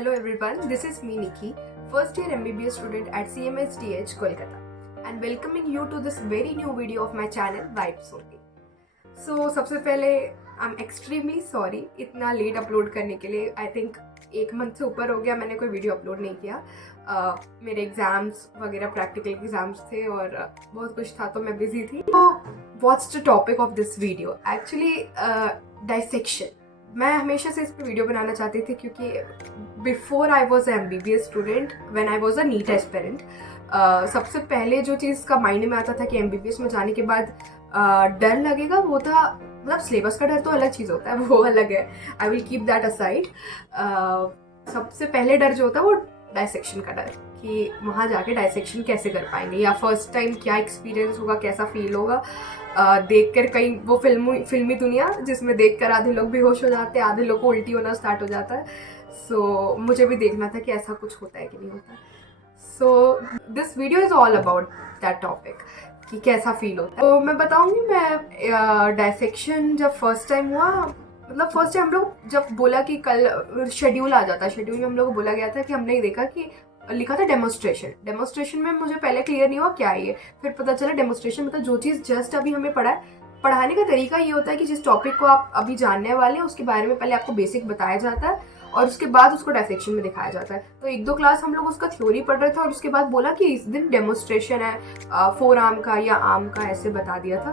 Hello everyone, this is me Nikki, first year MBBS student at CMSTH Kolkata and welcoming you to this very new video of my channel Vibes Only. So सबसे पहले I'm extremely sorry इतना late upload करने के लिए. I think 1 month से ऊपर हो गया मैंने कोई वीडियो अपलोड नहीं किया. मेरे एग्ज़ाम्स वगैरह प्रैक्टिकल एग्ज़ाम्स थे और बहुत कुछ था तो मैं बिजी थी. तो what's the topic of this video? Actually dissection. मैं हमेशा से इस पर वीडियो बनाना चाहती थी क्योंकि before I was MBBS student, when I was a NEET aspirant, सबसे पहले जो चीज़ का माइंड में आता था कि MBBS में जाने के बाद डर लगेगा, वो था मतलब सिलेबस का डर तो अलग चीज़ होता है, वो अलग है. I will keep that aside. सबसे पहले डर जो होता है वो डाइसेक्शन का डर, कि वहाँ जाके डाइसेक्शन कैसे कर पाएंगे या फर्स्ट टाइम क्या एक्सपीरियंस होगा, कैसा फील होगा. देखकर कहीं वो फिल्मी दुनिया जिसमें देखकर आधे लोग बेहोश हो जाते हैं, आधे लोग को उल्टी होना स्टार्ट हो जाता है. सो मुझे भी देखना था कि ऐसा कुछ होता है कि नहीं होता. So this video is all about that topic कि कैसा फील होता है. तो मैं बताऊँगी मैं डाइसेक्शन जब फर्स्ट टाइम हुआ, मतलब फर्स्ट टाइम हम लोग जब बोला कि कल शेड्यूल आ जाता है, शेड्यूल में हम लोग को बोला गया था कि हमने ये देखा कि लिखा था डेमोस्ट्रेशन में मुझे पहले क्लियर नहीं हुआ क्या है ये. फिर पता चला डेमोस्ट्रेशन मतलब जो चीज़ जस्ट अभी हमें पढ़ाने का तरीका ये होता है कि जिस टॉपिक को आप अभी जानने वाले हैं उसके बारे में पहले आपको बेसिक बताया जाता है और उसके बाद उसको डाइसेक्शन में दिखाया जाता है. तो 1-2 क्लास हम लोग उसका थ्योरी पढ़ रहे थे और उसके बाद बोला कि इस दिन डेमोस्ट्रेशन है 4 आर्म का या आर्म का, ऐसे बता दिया था.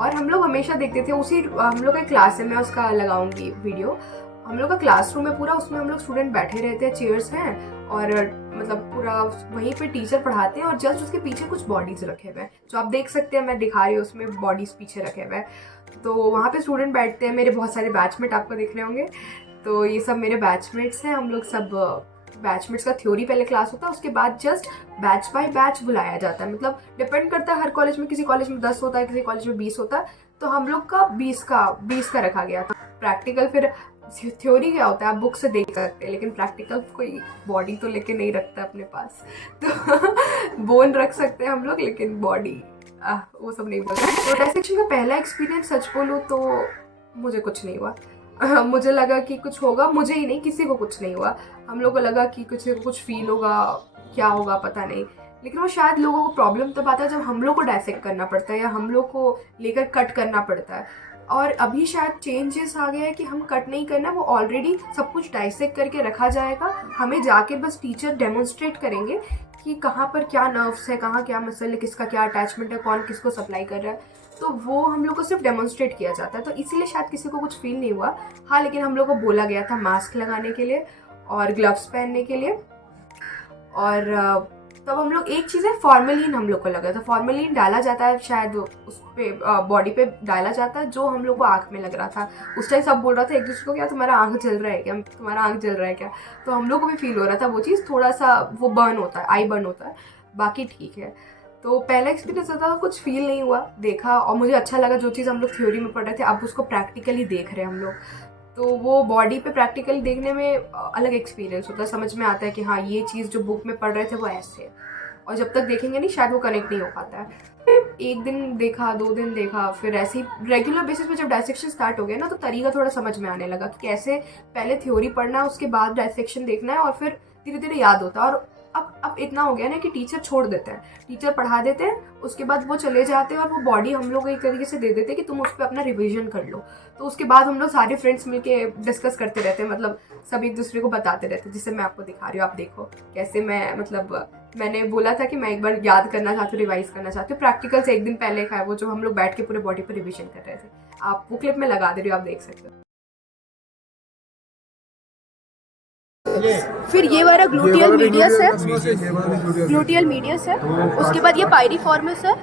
और हम लोग हमेशा देखते थे उसी, हम लोग का क्लास है, मैं उसका लगाऊंगी वीडियो. हम लोग का क्लासरूम है पूरा, उसमें हम लोग स्टूडेंट बैठे रहते हैं, चेयर्स हैं और मतलब पूरा वहीं पे टीचर पढ़ाते हैं और जस्ट उसके पीछे कुछ बॉडीज रखे हुए हैं जो आप देख सकते हैं, मैं दिखा रही हूँ उसमें बॉडीज पीछे रखे हुए हैं. तो वहाँ पे स्टूडेंट बैठते हैं. मेरे बहुत सारे बैचमेट आपको दिख रहे होंगे, तो ये सब मेरे बैचमेट्स हैं. हम लोग सब बैचमेट्स का थ्योरी पहले क्लास होता है, उसके बाद जस्ट बैच बाय बैच बुलाया जाता है. मतलब डिपेंड करता है हर कॉलेज में, किसी कॉलेज में 10 होता है, किसी कॉलेज में 20 होता है. तो हम लोग का 20 का रखा गया था. प्रैक्टिकल फिर थ्योरी क्या होता है आप बुक से देख सकते हैं, लेकिन प्रैक्टिकल कोई बॉडी तो लेके नहीं रखता अपने पास. तो बोन रख सकते हैं हम लोग, लेकिन बॉडी वो सब नहीं बोलते. तो डाइसेक्शन का पहला एक्सपीरियंस सच बोलूँ तो मुझे कुछ नहीं हुआ. मुझे लगा कि कुछ होगा, मुझे ही नहीं किसी को कुछ नहीं हुआ. हम लोग को लगा कि कुछ फील होगा, क्या होगा पता नहीं, लेकिन वो शायद लोगों को प्रॉब्लम तब आता है जब हम लोग को डाइसेक्ट करना पड़ता है या हम लोग को लेकर कट करना पड़ता है. और अभी शायद चेंजेस आ गया है कि हम कट नहीं करना, वो ऑलरेडी सब कुछ डाइसेक्ट करके रखा जाएगा. हमें जाके बस टीचर डेमोन्स्ट्रेट करेंगे कि कहाँ पर क्या नर्व्स है, कहाँ क्या मसल है, किसका क्या अटैचमेंट है, कौन किसको सप्लाई कर रहा है. तो वो हम लोग को सिर्फ डेमोन्स्ट्रेट किया जाता है, तो इसीलिए शायद किसी को कुछ फील नहीं हुआ. हाँ, लेकिन हम लोग को बोला गया था मास्क लगाने के लिए और ग्लव्स पहनने के लिए. और तब हम लोग एक चीज़ है, फॉर्मेलिन हम लोग को लगा था. फॉर्मेलिन डाला जाता है शायद उस पे बॉडी पे डाला जाता है, जो हम लोग को आँख में लग रहा था. उस टाइम सब बोल रहा था एक दूसरे को, क्या तुम्हारा आँख जल रहा है क्या, तुम्हारा आँख जल रहा है क्या. तो हम लोग को भी फील हो रहा था वो चीज़, थोड़ा सा वो बर्न होता है, आई बर्न होता है, बाकी ठीक है. तो पहला एक्सपीरियंस था, कुछ फील नहीं हुआ, देखा और मुझे अच्छा लगा. जो चीज़ हम लोग थ्योरी में पढ़ रहे थे अब उसको प्रैक्टिकली देख रहे हैं हम लोग, तो वो बॉडी पे प्रैक्टिकली देखने में अलग एक्सपीरियंस होता है. समझ में आता है कि हाँ ये चीज़ जो बुक में पढ़ रहे थे वो ऐसे है, और जब तक देखेंगे नहीं शायद वो कनेक्ट नहीं हो पाता है. 1 दिन देखा, 2 दिन देखा, फिर ऐसे ही रेगुलर बेसिस पे जब डाइसेक्शन स्टार्ट हो गया ना, तो तरीका थोड़ा समझ में आने लगा कि कैसे पहले थ्योरी पढ़ना है, उसके बाद डाइसेक्शन देखना है और फिर धीरे धीरे याद होता है. और अब इतना हो गया ना कि टीचर छोड़ देते हैं, टीचर पढ़ा देते हैं, उसके बाद वो चले जाते हैं और वो बॉडी हम लोग एक तरीके से दे देते हैं कि तुम उस पर अपना रिवीजन कर लो. तो उसके बाद हम लोग सारे फ्रेंड्स मिलके डिस्कस करते रहते हैं, मतलब सब एक दूसरे को बताते रहते हैं. जिससे मैं आपको दिखा रही हूँ, आप देखो कैसे मैं, मतलब मैंने बोला था कि मैं एक बार याद करना चाहती हूँ, रिवाइज करना चाहती हूँ. प्रैक्टिकल से 1 दिन पहले का है वो, जो हम लोग बैठ के पूरे बॉडी पर रिविजन कर रहे थे. आप वो क्लिप में लगा दे रही हो, आप देख सकते हो. फिर ये वाला ग्लूटियल मीडियस है, ग्लूटियल मीडियस है. उसके बाद ये पायरिफॉर्मिस है.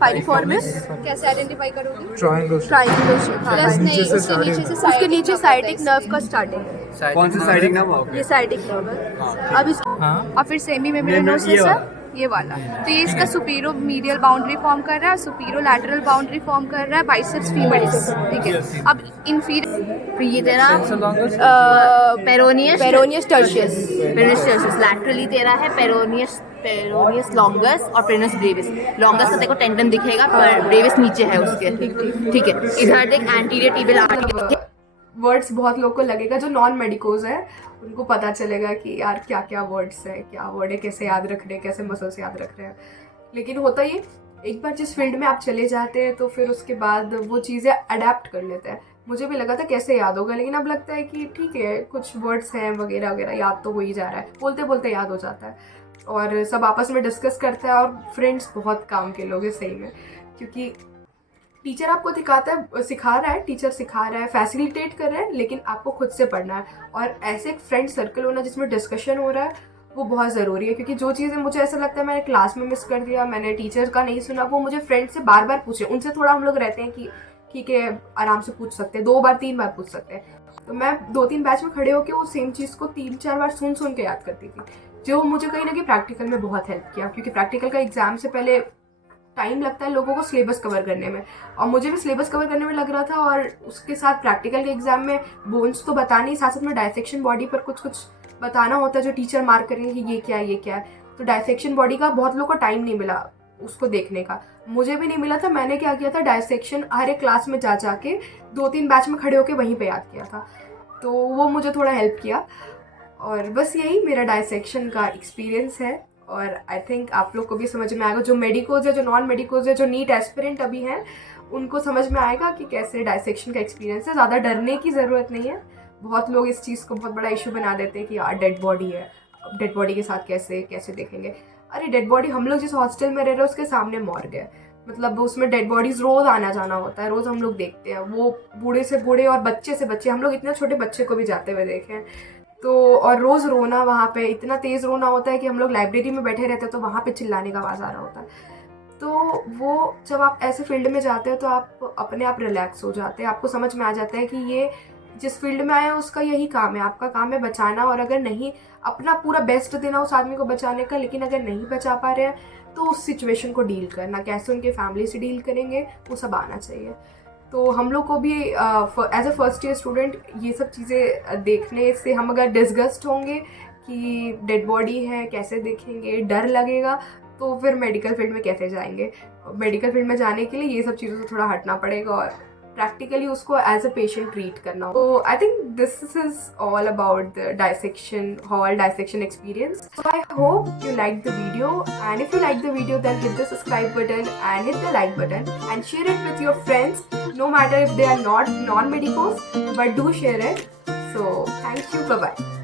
पायरिफॉर्मिस कैसे आइडेंटिफाई करोगे? Triangle shape. प्लस नहीं, उसके नीचे साइडिक नर्व का स्टार्टिंग है. कौन सा साइडिक नर्व? ये साइडिक नर्व है. अब इस और फिर सेमी मेम्ब्रेनोसिस है ये वाला. तो ये इसका सुपीरियर मीडियल बाउंड्री फॉर्म कर रहा है, सुपीरियर लैटरल बाउंड्री फॉर्म कर रहा है, बाइसेप्स फीमोरिस. ठीक है. अब इंफीरियर ये तेरा पेरोनियस टर्शियस. लैटरली तेरा है पेरोनियस लॉन्गस और पेरोनियस ब्रेविस. लॉन्गस का देखो टेंडन दिखेगा, पर ब्रेविस नीचे है उसके. ठीक है. इधर देख एंटीरियर टिबियल आर्टरी. वर्ड्स बहुत लोगों को लगेगा, जो नॉन मेडिकोज है उनको पता चलेगा कि यार क्या क्या वर्ड्स है, क्या वर्ड है, कैसे याद रख रहे हैं, कैसे मसल्स याद रख रहे हैं। लेकिन होता ये, एक बार जिस फील्ड में आप चले जाते हैं तो फिर उसके बाद वो चीज़ें अडेप्ट कर लेते हैं। मुझे भी लगा था कैसे याद होगा, लेकिन अब लगता है कि ठीक है, कुछ वर्ड्स हैं वगैरह वगैरह, याद तो हो ही जा रहा है, बोलते बोलते याद हो जाता है और सब आपस में डिस्कस करता है। और फ्रेंड्स बहुत काम के लोग हैं सही में, क्योंकि टीचर आपको सिखा रहा है, टीचर सिखा रहा है, फैसिलिटेट कर रहा है, लेकिन आपको खुद से पढ़ना है। और ऐसे एक फ्रेंड सर्कल होना जिसमें डिस्कशन हो रहा है वो बहुत ज़रूरी है, क्योंकि जो चीज़ें मुझे ऐसा लगता है मैंने क्लास में मिस कर दिया, मैंने टीचर का नहीं सुना, वो मुझे फ्रेंड से बार बार पूछे। उनसे थोड़ा हम लोग रहते हैं कि ठीक है आराम से पूछ सकते हैं, 2 बार 3 बार पूछ सकते हैं। तो मैं 2-3 बैच में खड़े होकर वो सेम चीज़ को 3-4 बार सुन के याद करती थी, जो मुझे कहीं ना कहीं प्रैक्टिकल में बहुत हेल्प किया। क्योंकि प्रैक्टिकल का एग्जाम से पहले टाइम लगता है लोगों को सिलेबस कवर करने में, और मुझे भी सिलेबस कवर करने में लग रहा था, और उसके साथ प्रैक्टिकल के एग्जाम में बोन्स तो बताने, साथ साथ में डायसेक्शन बॉडी पर कुछ कुछ बताना होता है जो टीचर मार्क करेंगे कि ये क्या है ये क्या है। तो डायसेक्शन बॉडी का बहुत लोगों को टाइम नहीं मिला उसको देखने का, मुझे भी नहीं मिला था। मैंने क्या किया था, डायसेक्शन हर एक क्लास में जा के 2-3 बैच में खड़े होकर वहीं पर याद किया था, तो वो मुझे थोड़ा हेल्प किया। और बस यही मेरा डायसेक्शन का एक्सपीरियंस है, और आई थिंक आप लोग को भी समझ में आएगा, जो मेडिकोज है, जो नॉन मेडिकोज है, जो नीट एस्पिरेंट अभी हैं, उनको समझ में आएगा कि कैसे डायसेक्शन का एक्सपीरियंस है। ज़्यादा डरने की ज़रूरत नहीं है। बहुत लोग इस चीज़ को बहुत बड़ा इशू बना देते हैं कि यार डेड बॉडी है, डेड बॉडी के साथ कैसे कैसे देखेंगे। अरे डेड बॉडी, हम लोग जिस हॉस्टल में रह रहे हैं उसके सामने मॉर्ग है, मतलब उसमें डेड बॉडीज़ रोज़ आना जाना होता है, रोज़ हम लोग देखते हैं। वो बूढ़े से बूढ़े और बच्चे से बच्चे, हम लोग इतने छोटे बच्चे को भी जाते हुए देखे हैं। तो और रोज़ रोना, वहाँ पे इतना तेज़ रोना होता है कि हम लोग लाइब्रेरी में बैठे रहते हैं तो वहाँ पे चिल्लाने का आवाज़ आ रहा होता है। तो वो जब आप ऐसे फील्ड में जाते हो तो आप अपने आप रिलैक्स हो जाते हैं, आपको समझ में आ जाता है कि ये जिस फील्ड में आए हैं उसका यही काम है, आपका काम है बचाना। और अगर नहीं, अपना पूरा बेस्ट देना उस आदमी को बचाने का, लेकिन अगर नहीं बचा पा रहे हैं तो उस सिचुएशन को डील करना, कैसे उनके फैमिली से डील करेंगे, वो सब आना चाहिए। तो हम लोग को भी as a first year student ये सब चीज़ें देखने से हम अगर डिस्गस्ट होंगे कि डेड बॉडी है कैसे देखेंगे, डर लगेगा, तो फिर मेडिकल फील्ड में कैसे जाएंगे। मेडिकल फील्ड में जाने के लिए ये सब चीज़ों से थोड़ा हटना पड़ेगा और प्रैक्टिकली उसको एज अ पेशेंट ट्रीट करना। तो I think this is all about the dissection, hall dissection experience. So I hope you liked the video, and if you like the video then hit the subscribe button and hit the like button and share it with your friends, no matter if they are not non-medicos, but do share it. So thank you, bye bye.